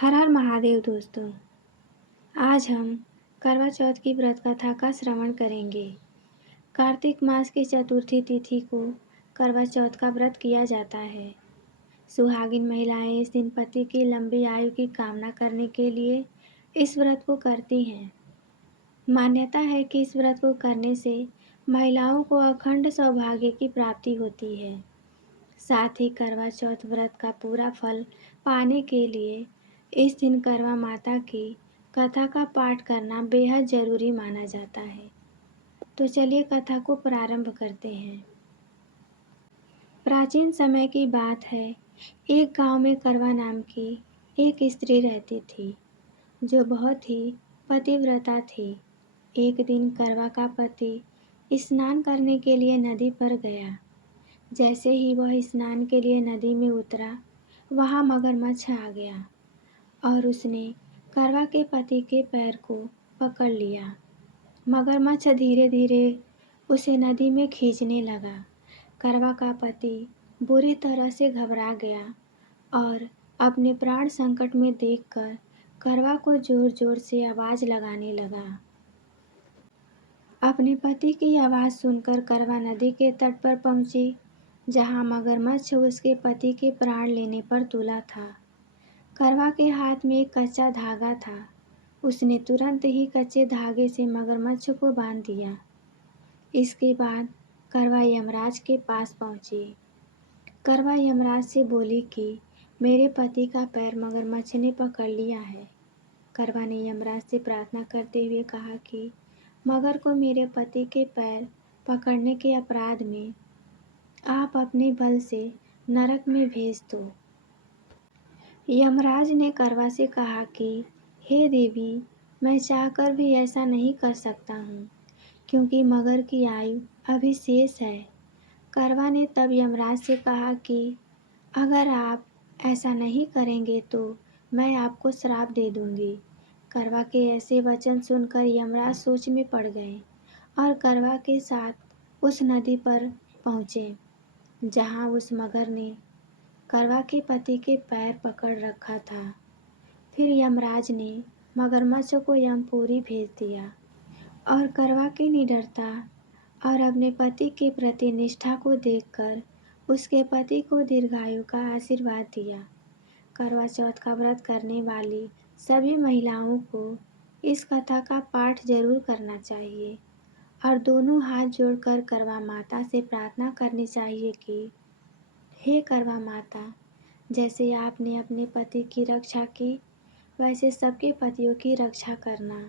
हर हर महादेव दोस्तों। आज हम करवा चौथ की व्रत कथा का श्रवण करेंगे। कार्तिक मास की चतुर्थी तिथि को करवा चौथ का व्रत किया जाता है। सुहागिन महिलाएं इस दिन पति की लंबी आयु की कामना करने के लिए इस व्रत को करती हैं। मान्यता है कि इस व्रत को करने से महिलाओं को अखंड सौभाग्य की प्राप्ति होती है। साथ ही करवा चौथ व्रत का पूरा फल पाने के लिए इस दिन करवा माता की कथा का पाठ करना बेहद जरूरी माना जाता है। तो चलिए कथा को प्रारंभ करते हैं। प्राचीन समय की बात है। एक गांव में करवा नाम की एक स्त्री रहती थी जो बहुत ही पतिव्रता थी। एक दिन करवा का पति स्नान करने के लिए नदी पर गया। जैसे ही वह स्नान के लिए नदी में उतरा, वहां मगरमच्छ आ गया और उसने करवा के पति के पैर को पकड़ लिया। मगरमच्छ धीरे धीरे उसे नदी में खींचने लगा। करवा का पति बुरी तरह से घबरा गया और अपने प्राण संकट में देखकर करवा को जोर जोर से आवाज लगाने लगा। अपने पति की आवाज सुनकर करवा नदी के तट पर पहुंची, जहां मगरमच्छ उसके पति के प्राण लेने पर तुला था। करवा के हाथ में एक कच्चा धागा था। उसने तुरंत ही कच्चे धागे से मगरमच्छ को बांध दिया। इसके बाद करवा यमराज के पास पहुंची। करवा यमराज से बोली कि मेरे पति का पैर मगरमच्छ ने पकड़ लिया है। करवा ने यमराज से प्रार्थना करते हुए कहा कि मगर को मेरे पति के पैर पकड़ने के अपराध में आप अपने बल से नरक में भेज दो। यमराज ने करवा से कहा कि हे देवी, मैं चाहकर भी ऐसा नहीं कर सकता हूँ, क्योंकि मगर की आयु अभी शेष है। करवा ने तब यमराज से कहा कि अगर आप ऐसा नहीं करेंगे तो मैं आपको श्राप दे दूंगी। करवा के ऐसे वचन सुनकर यमराज सोच में पड़ गए और करवा के साथ उस नदी पर पहुँचे, जहाँ उस मगर ने करवा के पति के पैर पकड़ रखा था। फिर यमराज ने मगरमच्छ को यमपुरी भेज दिया और करवा की निडरता और अपने पति के प्रति निष्ठा को देखकर उसके पति को दीर्घायु का आशीर्वाद दिया। करवा चौथ का व्रत करने वाली सभी महिलाओं को इस कथा का पाठ जरूर करना चाहिए और दोनों हाथ जोड़कर करवा माता से प्रार्थना करनी चाहिए कि हे करवा माता, जैसे आपने अपने पति की रक्षा की, वैसे सबके पतियों की रक्षा करना।